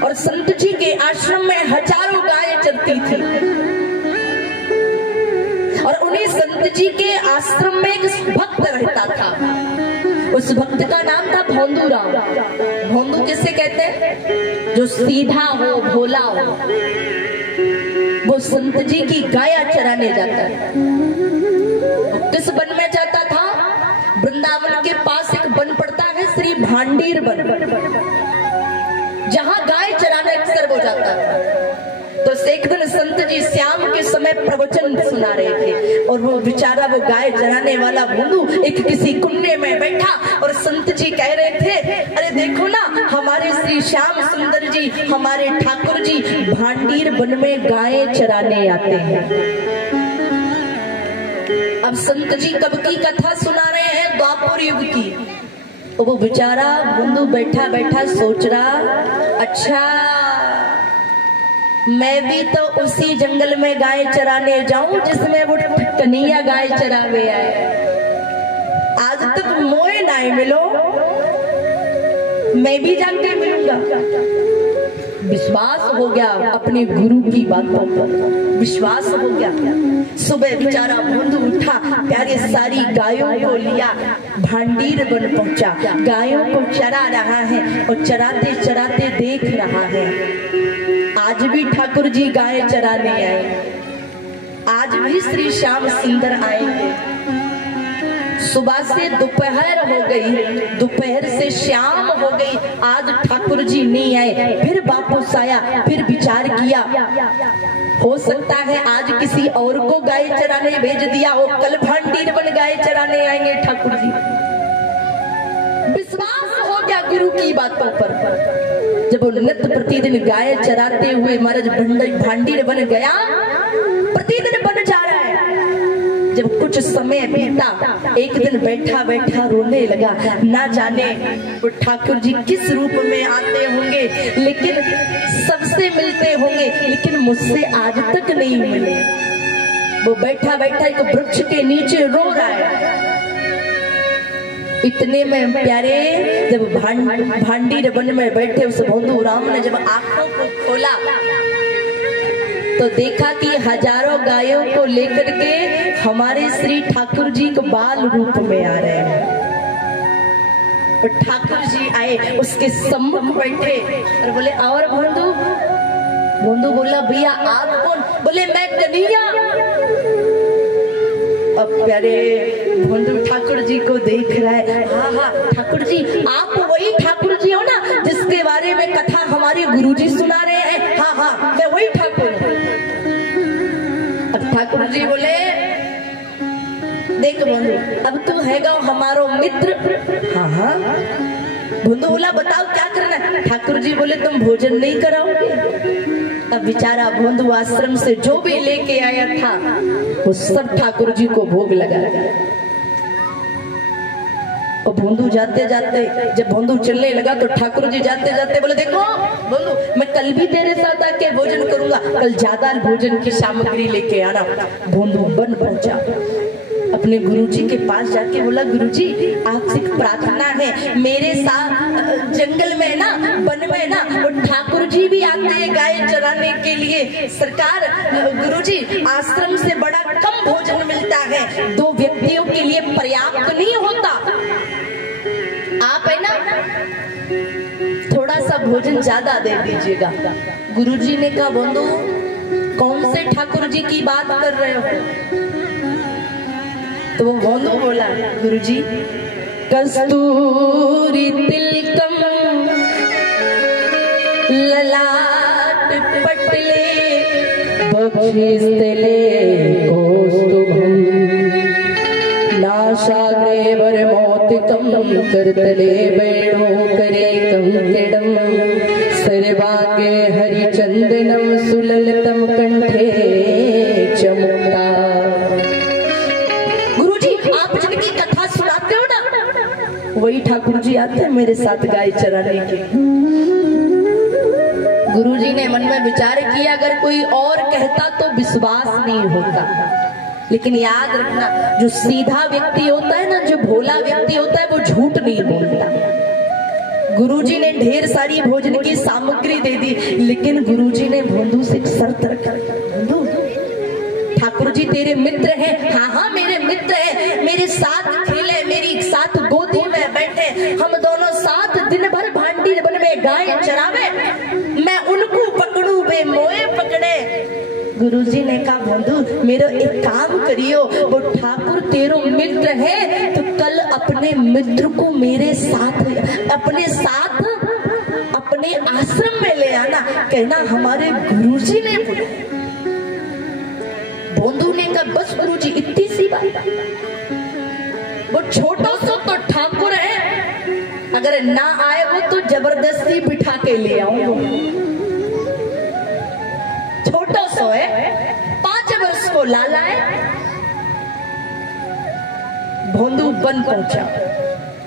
और संत जी के आश्रम में हजारों गायें चरती थी। और उन्हीं संत जी के आश्रम में एक भक्त रहता था। उस भक्त का नाम था भोंदू राम। भोंदू किसे कहते हैं? जो सीधा हो, भोला हो। वो संत जी की गाया चराने जाता है। किस वन में जाता था? वृंदावन के पास एक वन पड़ता है, श्री भांडीर वन, जहां गाय चराने अक्सर वो जाता था। तो एक दिन संत जी शाम के समय प्रवचन सुना रहे थे और वो बेचारा वो गाय चराने वाला भोंदू एक किसी कुन्ने में बैठा और संत जी कह रहे थे, अरे देखो ना, हमारे श्री श्याम सुंदर जी, हमारे ठाकुर जी भांडीर वन में गायें चराने आते हैं। अब संत जी कब की कथा सुना रहे हैं? द्वापर युग की। तो वो बेचारा भोंदू बैठा बैठा सोच रहा, अच्छा मैं भी तो उसी जंगल में गाय चराने जाऊं जिसमें वो कन्हैया गाय चरावे आए। आज तक मोए ना मिलो, मैं भी जाके मिलूंगा। विश्वास हो गया अपने गुरु की बातों पर, विश्वास हो गया। सुबह बेचारा भोंदू उठा, प्यारे सारी गायों को लिया, भांडीर वन पहुंचा, गायों को चरा रहा है और चराते चराते देख रहा है आज भी ठाकुर जी गाय चराने आए, आज भी श्री श्याम सुंदर आएंगे। सुबह से दोपहर हो गई, दोपहर से शाम हो गई, आज ठाकुर जी नहीं आए। फिर वापस आया, फिर विचार किया, हो सकता है आज किसी और को गाय चराने भेज दिया हो, कल भांडीर वन गाय चराने आएंगे ठाकुर जी। विश्वास हो गया गुरु की बातों पर। जब वो नित्य प्रतिदिन गाय चराते हुए महाराज भांडीर वन गया, प्रतिदिन बन जा रहा है। जब कुछ समय बीता, एक दिन बैठा बैठा रोने लगा, ना जाने वो ठाकुर जी किस रूप में आते होंगे, लेकिन सबसे मिलते होंगे, लेकिन मुझसे आज तक नहीं मिले। वो बैठा बैठा एक वृक्ष के नीचे रो रहा है। इतने में प्यारे जब भांडीर वन में बैठे उस भोंदू राम ने जब आंखों को खोला तो देखा कि हजारों गायों को लेकर के हमारे श्री ठाकुर जी को बाल रूप में आ रहे हैं। और ठाकुर जी आए, उसके सम्मुख बैठे और बोले, और भोंदू? भोंदू बोला, भैया आप कौन? बोले, मैं कन्हैया। अब प्यारे भोंदू ठाकुर जी को देख रहा है, हाँ हाँ ठाकुर जी, आप वही ठाकुर जी हो ना जिसके बारे में कथा हमारे गुरुजी सुना रहे हैं? हाँ हाँ मैं वही ठाकुर हूँ। अब ठाकुर जी बोले, देख भोंदू, अब तू हैगा हमारो मित्र। हाँ हाँ। भोंदू बोला, बताओ क्या करना है? ठाकुर जी बोले, तुम भोजन नहीं कराओगे? अब बेचारा भोंदू आश्रम से जो भी लेके आया था वो सब ठाकुर जी को भोग लगा। और भोंदू जाते जाते, जब भोंदू चलने लगा तो ठाकुर जी जाते जाते बोले, देखो भोंदू, मैं कल भी तेरे साथ आके भोजन करूंगा, कल ज्यादा भोजन की सामग्री लेके आना। भोंदू वन पहुंचा, अपने गुरुजी के पास जाके बोला, गुरुजी आपसे एक प्रार्थना है, मेरे साथ जंगल में ना, वन में ना, वो ठाकुर जी भी आते हैं गाय चराने के लिए। सरकार, गुरुजी आश्रम से बड़ा कम भोजन मिलता है, 2 व्यक्तियों के लिए पर्याप्त नहीं होता। आप है ना थोड़ा सा भोजन ज्यादा दे दीजिएगा। गुरुजी ने कहा, बंधु कौन से ठाकुर जी की बात कर रहे हो? तो वो भोंदू बोला, गुरुजी कस्तूरी तिलकम ललाट पटले बक्षिस्तले कौस्तुभम नासाग्रे वरमौक्तिकम करतले वेणु करे कंकणम सर्वांगे हरिचंदनम सुललितम कंठे चमुक्ता। आप जिनकी कथा सुनाते हो ना, वही ठाकुर जी आते हैं मेरे साथ गाय चराने के। गुरुजी ने मन में विचार किया, अगर कोई और कहता तो विश्वास नहीं होता, लेकिन याद रखना, जो सीधा व्यक्ति होता है ना, जो भोला व्यक्ति होता है, वो झूठ नहीं बोलता। गुरुजी ने ढेर सारी भोजन की सामग्री दे दी, लेकिन गुरुजी ने भोंदू से एक शर्त रखा। भोंदू, ठाकुर जी तेरे मित्र हैं, हाँ हाँ मेरे मित्र हैं, मेरे साथ खेले, मेरी साथ गोदी में बैठे, हम दोनों साथ दिन भर भांडी बन में गाय चरावे, मैं उनको पकड़ू वे मोए पकड़े। गुरुजी ने कहा भोंदू मेरा एक काम करियो, वो ठाकुर तेरो मित्र है तो कल अपने मित्र को मेरे साथ अपने साथ अपने आश्रम में ले आना, कहना हमारे गुरुजी ने बोला। भोंदू ने कहा बस गुरुजी इतनी सी बात, वो छोटो सो तो ठाकुर है, अगर ना आए वो तो जबरदस्ती बिठा के ले आऊंगा। छोटो सो है, 5 वर्ष को लाला है। भोंदू बन पहुंचा,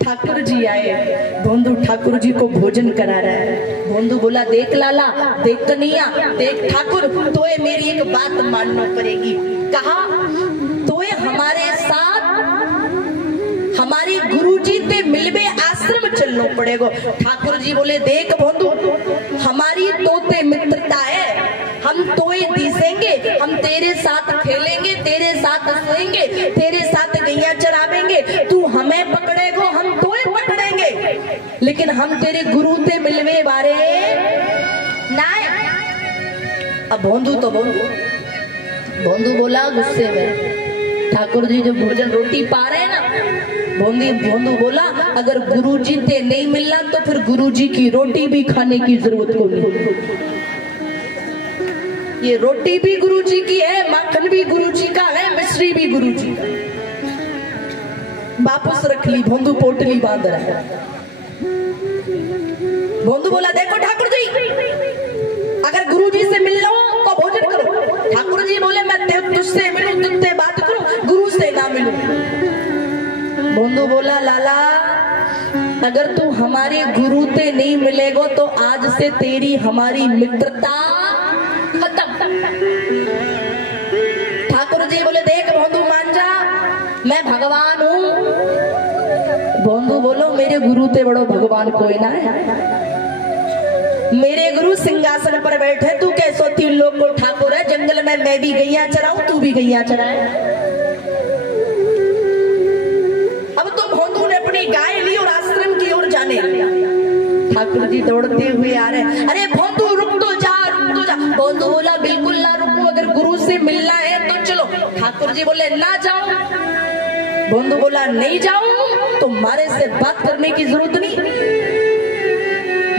ठाकुर जी आए, भोंदू ठाकुर जी को भोजन करा रहा है। भोंदू बोला देख लाला, देख कन्हैया, देख ठाकुर, तोए मेरी एक बात मानना पड़ेगी। कहा तोए हमारे साथ हमारी गुरुजी ते मिलवे आश्रम चलना पड़ेगा। ठाकुर जी बोले देख भोंदू, हमारी तोते मित्रता है, हम तोए दिसेंगे, हम तेरे साथ खेलेंगे, तेरे साथ सोएंगे, तेरे साथ गैया चरावेंगे, तू हमें पकड़ेगो, हम तोए पकड़ेंगे, लेकिन हम तेरे गुरु ते मिलवे बारे ना। अब भोंदू तो भोंदू बोला गुस्से में, ठाकुर जी जो भोजन रोटी पा रहे हैं ना, भोंदू बोला अगर गुरुजी ते नहीं मिलना तो फिर गुरुजी की रोटी भी खाने की जरूरत को नहीं, ये रोटी भी गुरुजी की है, माखन भी गुरुजी का है, मिश्री भी गुरुजी का। वापस रख ली, भोंदू पोटली बांध रहा है। भोंदू बोला देखो ठाकुर जी, अगर गुरुजी से मिल लो तो भोजन करो। ठाकुर जी बोले मैं तुझसे मिलूं, तुझसे बात करूं, गुरु से ना मिलूं। भोंदू बोला लाला अगर तू हमारे गुरु से नहीं मिलेगो तो आज से तेरी हमारी मित्रता खत्म। ठाकुर जी बोले देख भोंदू मान जा, मैं भगवान हूँ। भोंदू बोलो मेरे गुरु ते बड़ो भगवान कोई ना है, मेरे गुरु सिंहासन पर बैठे, तू कैसो 3 लोग को ठाकुर है, जंगल में मैं भी गैया चराऊं, तू भी गैया चराए। अब तो भोंदू ने अपनी गाय ली और आश्रम की ओर जाने लगा। ठाकुर जी दौड़ते हुए आ रहे, अरे भोंदू रुक तो जा, रुक तो जा। भोंदू बोला बिल्कुल ना रुकूं, अगर गुरु से मिलना है तो चलो। ठाकुर जी बोले ना जाऊं। भोंदू बोला नहीं जाऊं तो मारे से बात करने की जरूरत नहीं।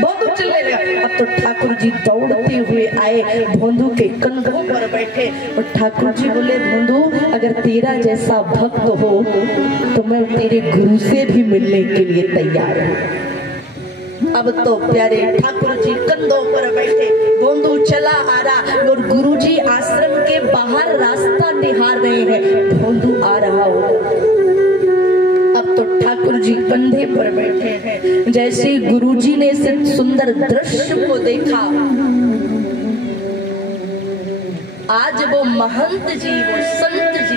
भोंदू चलने लगा। अब तो ठाकुर जी दौड़ते हुए आए, भोंदू के कंधों पर बैठे और ठाकुर जी बोले भोंदू अगर तेरा जैसा भक्त हो तो मैं तेरे गुरु से भी मिलने के लिए तैयार हूँ। अब तो प्यारे ठाकुर जी कंधों पर बैठे, भोंदू चला आ रहा और गुरुजी आश्रम के बाहर रास्ता निहार रहे हैं, भोंदू आ रहा हो। अब तो ठाकुर जी कंधे पर बैठे हैं। जैसे गुरुजी ने इस सुंदर दृश्य को देखा, आज वो महंत जी, वो संत जी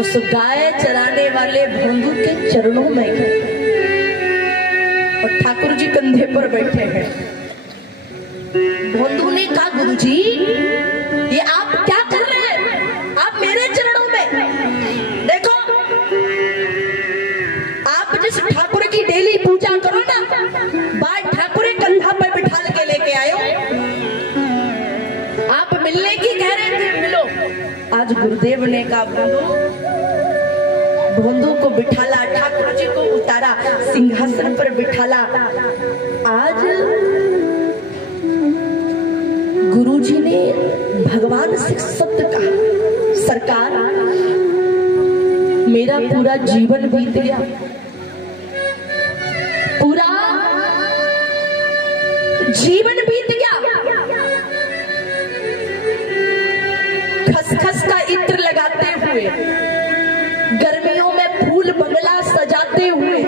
उस गाय चराने वाले भोंदू के चरणों में गए और ठाकुर जी कंधे पर बैठे हैं। भोंदू ने कहा गुरुजी ये आप क्या कर रहे हैं, आप मेरे चरणों में देखो, आप जिस ठाकुर की डेली पूजा करो ना, बाद ठाकुर कंधा पर बिठा के लेके आयो, आप मिलने की कह रहे थे, मिलो। आज गुरुदेव ने कहा भोंदू को बिठाला, ठाकुर जी को उतारा, सिंहासन पर बिठाला। आज गुरुजी ने भगवान से सत्य कहा, सरकार मेरा पूरा जीवन बीत गया, पूरा जीवन बीत गया, खसखस का इत्र लगाते हुए, गर्मियों में फूल बंगला सजाते हुए,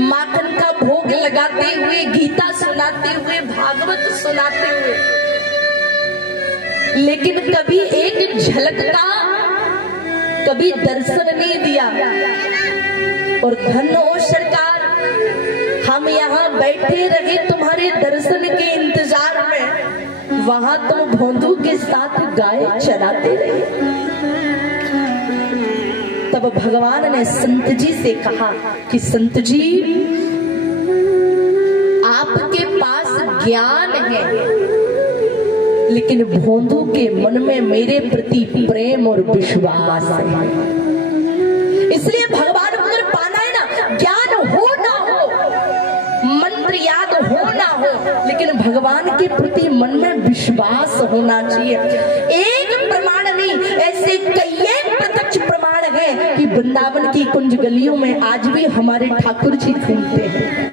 माखन का भोग लगाते हुए, गीता सुनाते हुए, भागवत सुनाते हुए, लेकिन कभी एक झलक का कभी दर्शन नहीं दिया। और धन्य हो सरकार, हम यहाँ बैठे रहे तुम्हारे दर्शन के इंतजार में, वहां तुम भोंदू के साथ गाय चराते रहे। तब भगवान ने संत जी से कहा कि संत जी, आपके पास ज्ञान है, लेकिन भोंदू के मन में मेरे प्रति प्रेम और विश्वास है। इसलिए भगवान को अगर पाना है ना, ज्ञान हो ना हो, मंत्र याद हो ना हो, लेकिन भगवान के प्रति मन में विश्वास होना चाहिए। एक प्रमाण नहीं, ऐसे कई प्रत्यक्ष प्रमाण है कि वृंदावन की कुंज गलियों में आज भी हमारे ठाकुर जी घूमते हैं।